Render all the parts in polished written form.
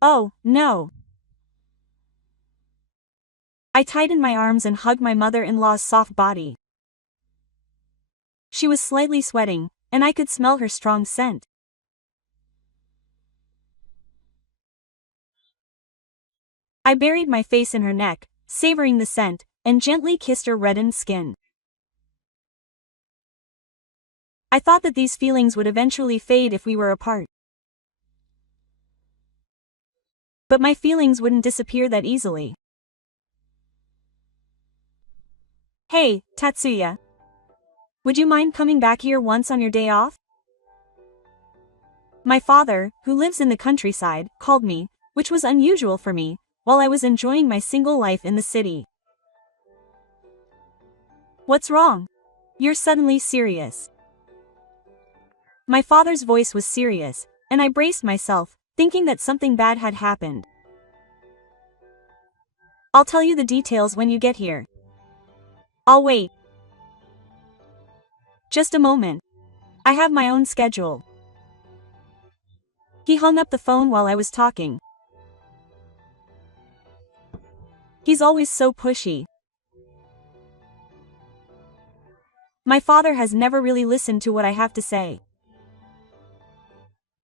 Oh, no. I tightened my arms and hugged my mother-in-law's soft body. She was slightly sweating, and I could smell her strong scent. I buried my face in her neck, savoring the scent, and gently kissed her reddened skin. I thought that these feelings would eventually fade if we were apart. But my feelings wouldn't disappear that easily. Hey, Tatsuya. Would you mind coming back here once on your day off? My father, who lives in the countryside, called me, which was unusual for me, while I was enjoying my single life in the city. What's wrong? You're suddenly serious. My father's voice was serious, and I braced myself, thinking that something bad had happened. I'll tell you the details when you get here. I'll wait. Just a moment. I have my own schedule. He hung up the phone while I was talking. He's always so pushy. My father has never really listened to what I have to say.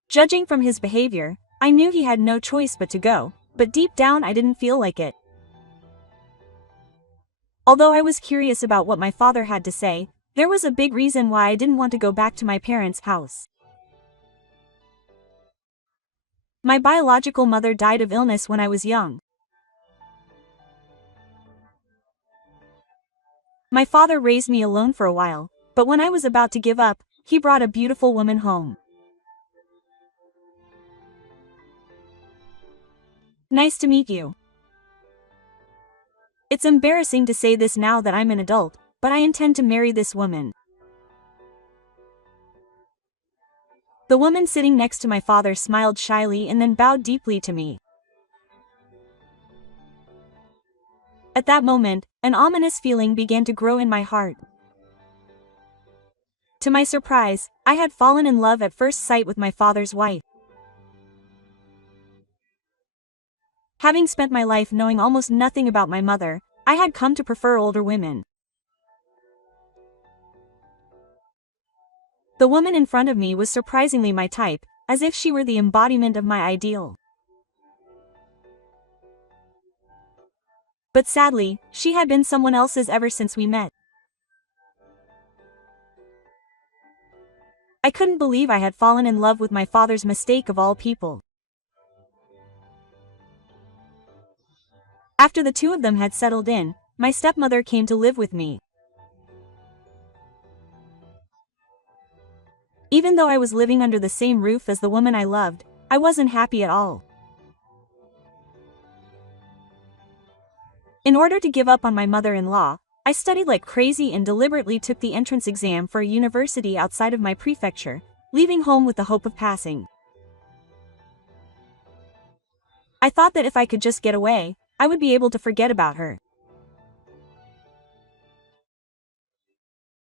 Judging from his behavior, I knew he had no choice but to go, but deep down I didn't feel like it. Although I was curious about what my father had to say, there was a big reason why I didn't want to go back to my parents' house. My biological mother died of illness when I was young. My father raised me alone for a while, but when I was about to give up, he brought a beautiful woman home. Nice to meet you. It's embarrassing to say this now that I'm an adult, but I intend to marry this woman. The woman sitting next to my father smiled shyly and then bowed deeply to me. At that moment, an ominous feeling began to grow in my heart. To my surprise, I had fallen in love at first sight with my father's wife. Having spent my life knowing almost nothing about my mother, I had come to prefer older women. The woman in front of me was surprisingly my type, as if she were the embodiment of my ideal. But sadly, she had been someone else's ever since we met. I couldn't believe I had fallen in love with my father's mistake of all people. After the two of them had settled in, my stepmother came to live with me. Even though I was living under the same roof as the woman I loved, I wasn't happy at all. In order to give up on my mother-in-law, I studied like crazy and deliberately took the entrance exam for a university outside of my prefecture, leaving home with the hope of passing. I thought that if I could just get away, I would be able to forget about her.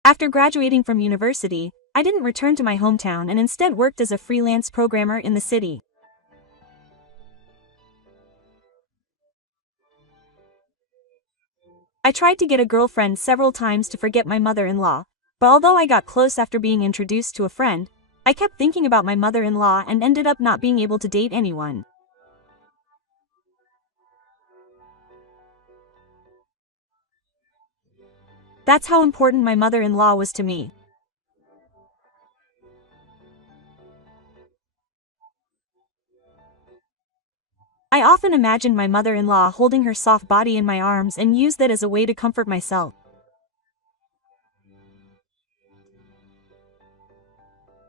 After graduating from university, I didn't return to my hometown and instead worked as a freelance programmer in the city. I tried to get a girlfriend several times to forget my mother-in-law, but although I got close after being introduced to a friend, I kept thinking about my mother-in-law and ended up not being able to date anyone. That's how important my mother-in-law was to me. I often imagined my mother-in-law holding her soft body in my arms and used that as a way to comfort myself.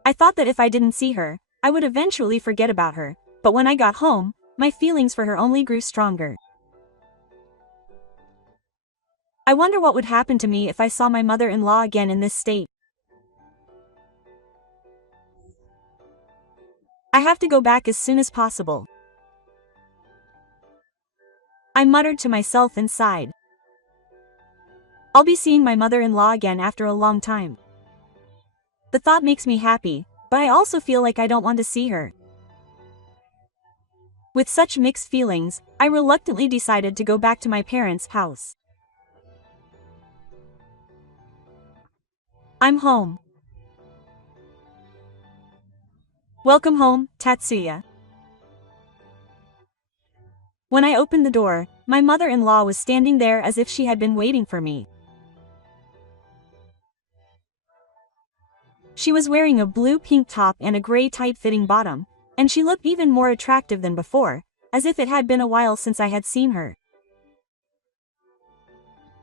I thought that if I didn't see her, I would eventually forget about her, but when I got home, my feelings for her only grew stronger. I wonder what would happen to me if I saw my mother-in-law again in this state. I have to go back as soon as possible. I muttered to myself and sighed. I'll be seeing my mother-in-law again after a long time. The thought makes me happy, but I also feel like I don't want to see her. With such mixed feelings, I reluctantly decided to go back to my parents' house. I'm home. Welcome home, Tatsuya. When I opened the door, my mother-in-law was standing there as if she had been waiting for me. She was wearing a blue-pink top and a gray tight-fitting bottom, and she looked even more attractive than before, as if it had been a while since I had seen her.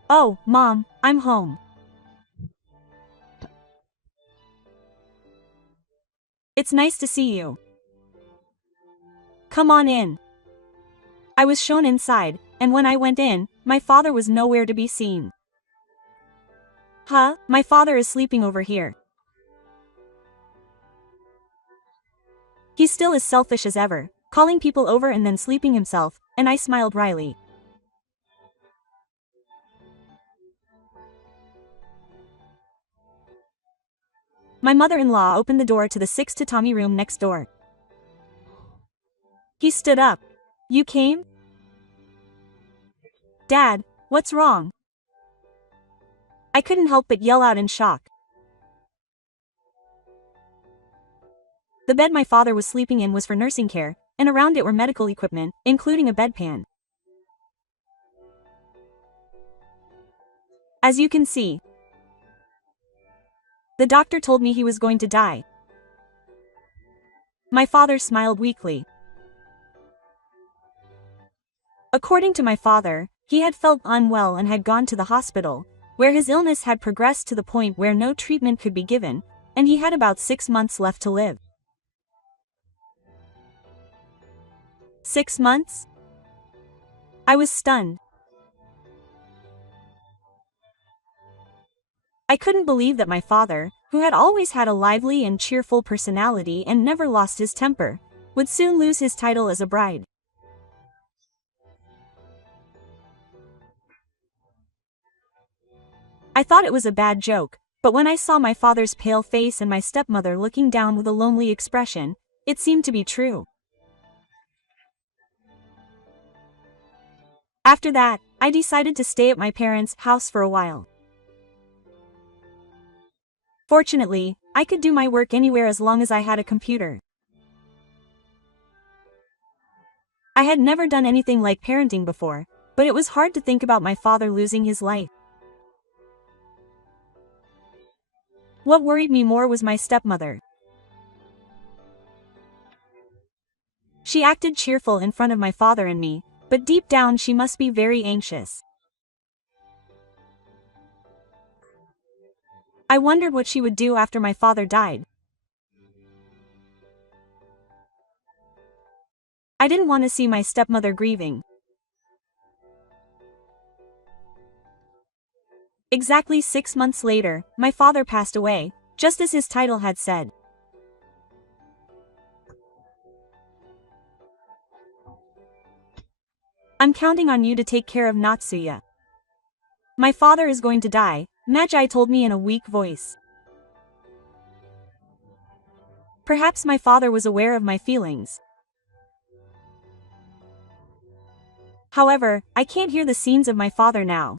"Oh, Mom, I'm home. It's nice to see you. Come on in." I was shown inside, and when I went in, my father was nowhere to be seen. "Huh, my father is sleeping over here. He's still as selfish as ever, calling people over and then sleeping himself," and I smiled wryly. My mother-in-law opened the door to the 6 tatami room next door. He stood up. "You came? Dad, what's wrong?" I couldn't help but yell out in shock. The bed my father was sleeping in was for nursing care, and around it were medical equipment, including a bedpan. As you can see, the doctor told me he was going to die. My father smiled weakly. According to my father, he had felt unwell and had gone to the hospital, where his illness had progressed to the point where no treatment could be given, and he had about 6 months left to live. 6 months? I was stunned. I couldn't believe that my father, who had always had a lively and cheerful personality and never lost his temper, would soon lose his title as a bride. I thought it was a bad joke, but when I saw my father's pale face and my stepmother looking down with a lonely expression, it seemed to be true. After that, I decided to stay at my parents' house for a while. Fortunately, I could do my work anywhere as long as I had a computer. I had never done anything like parenting before, but it was hard to think about my father losing his life. What worried me more was my stepmother. She acted cheerful in front of my father and me, but deep down she must be very anxious. I wondered what she would do after my father died. I didn't want to see my stepmother grieving. Exactly 6 months later, my father passed away, just as his title had said. I'm counting on you to take care of Natsuya. My father is going to die, Magi told me in a weak voice. Perhaps my father was aware of my feelings. However, I can't hear the scenes of my father now.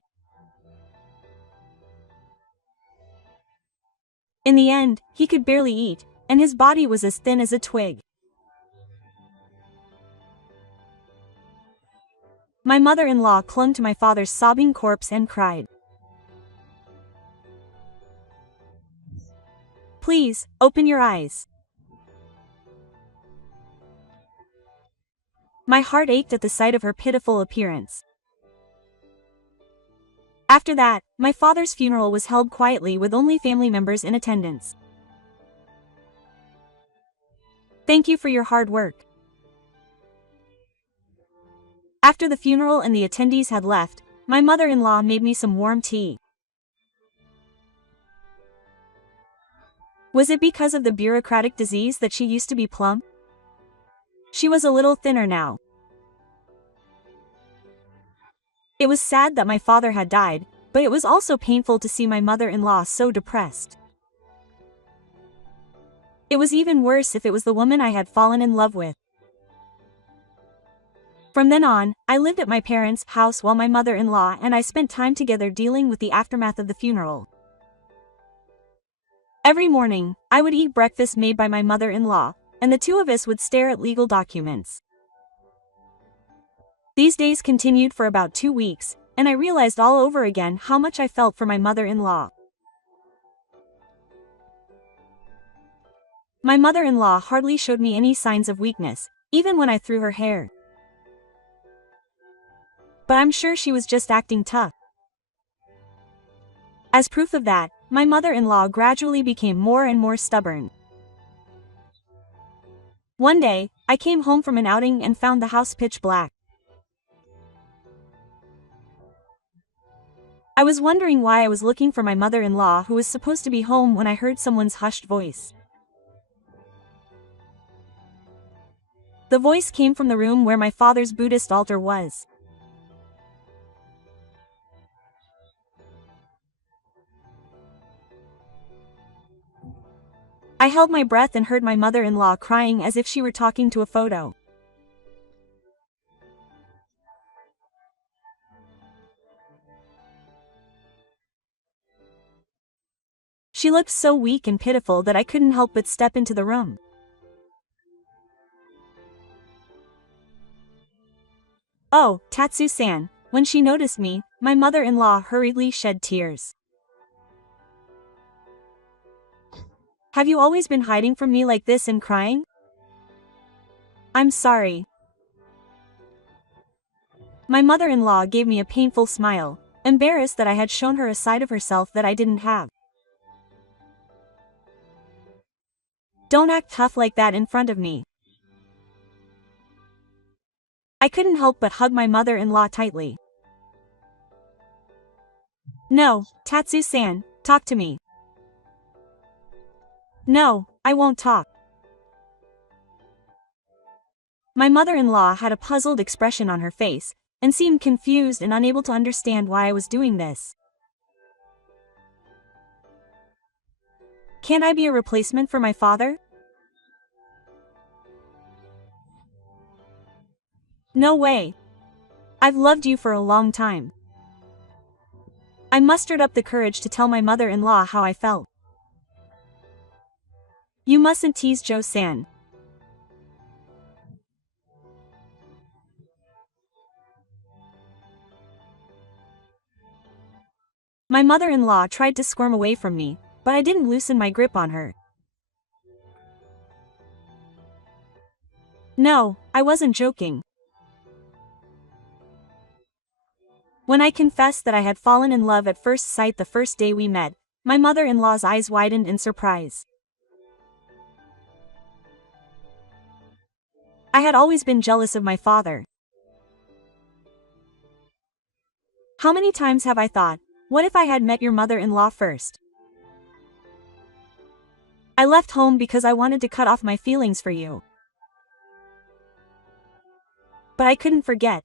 In the end, he could barely eat, and his body was as thin as a twig. My mother-in-law clung to my father's sobbing corpse and cried. Please, open your eyes. My heart ached at the sight of her pitiful appearance. After that, my father's funeral was held quietly with only family members in attendance. Thank you for your hard work. After the funeral and the attendees had left, my mother-in-law made me some warm tea. Was it because of the bureaucratic disease that she used to be plump? She was a little thinner now. It was sad that my father had died, but it was also painful to see my mother-in-law so depressed. It was even worse if it was the woman I had fallen in love with. From then on, I lived at my parents' house while my mother-in-law and I spent time together dealing with the aftermath of the funeral. Every morning, I would eat breakfast made by my mother-in-law, and the two of us would stare at legal documents. These days continued for about 2 weeks, and I realized all over again how much I felt for my mother-in-law. My mother-in-law hardly showed me any signs of weakness, even when I threw her hair. But I'm sure she was just acting tough. As proof of that, my mother-in-law gradually became more and more stubborn. One day, I came home from an outing and found the house pitch black. I was wondering why I was looking for my mother-in-law who was supposed to be home when I heard someone's hushed voice. The voice came from the room where my father's Buddhist altar was. I held my breath and heard my mother-in-law crying as if she were talking to a photo. She looked so weak and pitiful that I couldn't help but step into the room. Oh, Tatsu-san. When she noticed me, my mother-in-law hurriedly shed tears. Have you always been hiding from me like this and crying? I'm sorry. My mother-in-law gave me a painful smile, embarrassed that I had shown her a side of herself that I didn't have. Don't act tough like that in front of me. I couldn't help but hug my mother-in-law tightly. No, Tatsu-san, talk to me. No, I won't talk. My mother-in-law had a puzzled expression on her face, and seemed confused and unable to understand why I was doing this. Can't I be a replacement for my father? No way. I've loved you for a long time. I mustered up the courage to tell my mother-in-law how I felt. You mustn't tease Joe-san. My mother-in-law tried to squirm away from me, but I didn't loosen my grip on her. No, I wasn't joking. When I confessed that I had fallen in love at first sight the first day we met, my mother-in-law's eyes widened in surprise. I had always been jealous of my father. How many times have I thought, what if I had met your mother-in-law first? I left home because I wanted to cut off my feelings for you. But I couldn't forget.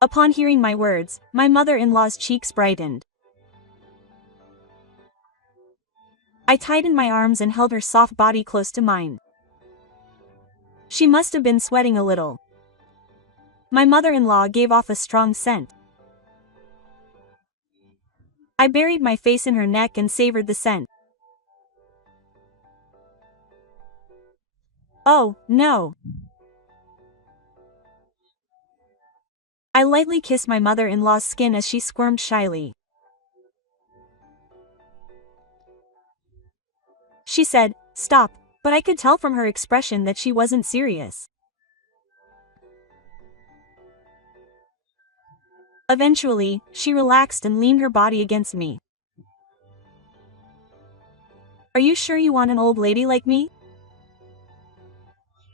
Upon hearing my words, my mother-in-law's cheeks brightened. I tightened my arms and held her soft body close to mine. She must have been sweating a little. My mother-in-law gave off a strong scent. I buried my face in her neck and savored the scent. Oh, no. I lightly kissed my mother-in-law's skin as she squirmed shyly. She said, "Stop," but I could tell from her expression that she wasn't serious. Eventually, she relaxed and leaned her body against me. Are you sure you want an old lady like me?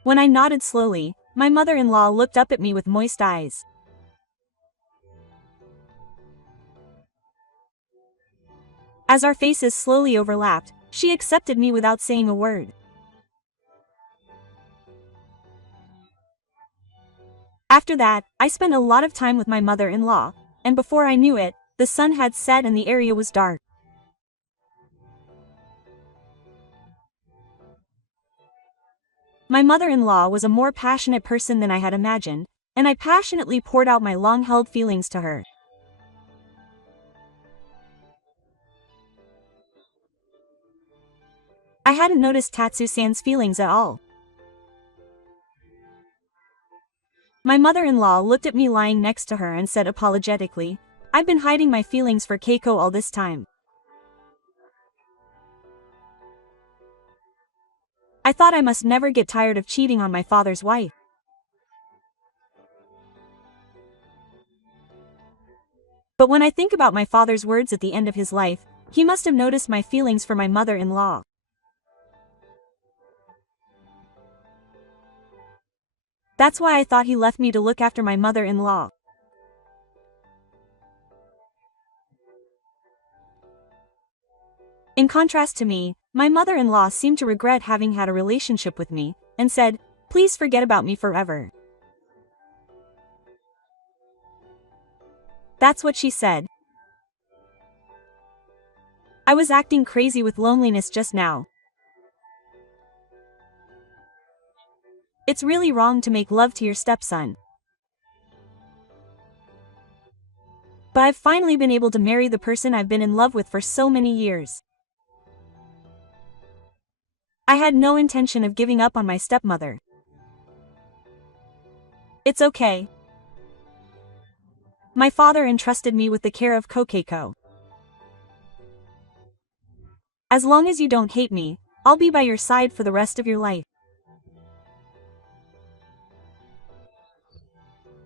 When I nodded slowly, my mother-in-law looked up at me with moist eyes. As our faces slowly overlapped, she accepted me without saying a word. After that, I spent a lot of time with my mother-in-law, and before I knew it, the sun had set and the area was dark. My mother-in-law was a more passionate person than I had imagined, and I passionately poured out my long-held feelings to her. I hadn't noticed Tatsu-san's feelings at all. My mother-in-law looked at me lying next to her and said apologetically, "I've been hiding my feelings for Keiko all this time. I thought I must never get tired of cheating on my father's wife." But when I think about my father's words at the end of his life, he must have noticed my feelings for my mother-in-law. That's why I thought he left me to look after my mother-in-law. In contrast to me, my mother-in-law seemed to regret having had a relationship with me, and said, "Please forget about me forever." That's what she said. I was acting crazy with loneliness just now. It's really wrong to make love to your stepson. But I've finally been able to marry the person I've been in love with for so many years. I had no intention of giving up on my stepmother. It's okay. My father entrusted me with the care of Kokeiko. As long as you don't hate me, I'll be by your side for the rest of your life.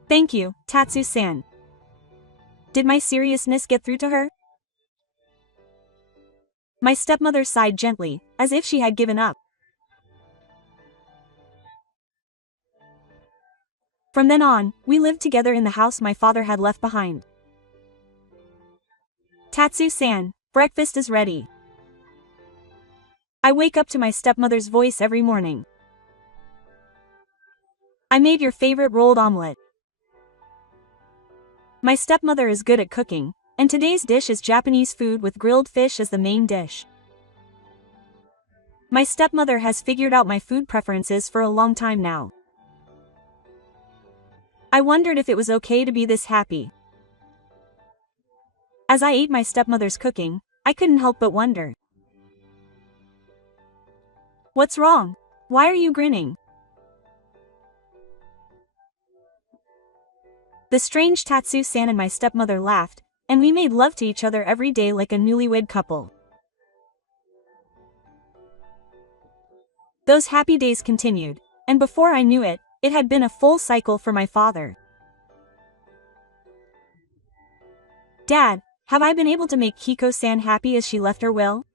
Thank you, Tatsu-san. Did my seriousness get through to her? My stepmother sighed gently, as if she had given up. From then on, we lived together in the house my father had left behind. Tatsu-san, breakfast is ready. I wake up to my stepmother's voice every morning. I made your favorite rolled omelette. My stepmother is good at cooking, and today's dish is Japanese food with grilled fish as the main dish. My stepmother has figured out my food preferences for a long time now. I wondered if it was okay to be this happy. As I ate my stepmother's cooking, I couldn't help but wonder. What's wrong? Why are you grinning? The strange Tatsu-san and my stepmother laughed, and we made love to each other every day like a newlywed couple. Those happy days continued, and before I knew it, it had been a full cycle for my father. Dad, have I been able to make Kiko-san happy as she left her will?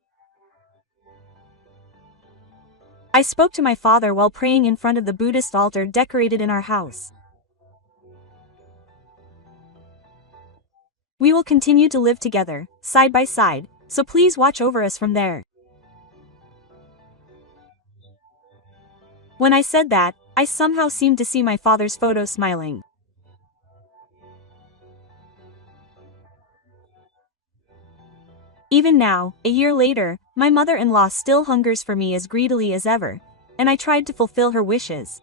I spoke to my father while praying in front of the Buddhist altar decorated in our house. We will continue to live together, side by side, so please watch over us from there. When I said that, I somehow seemed to see my father's photo smiling. Even now, a year later, my mother-in-law still hungers for me as greedily as ever, and I tried to fulfill her wishes.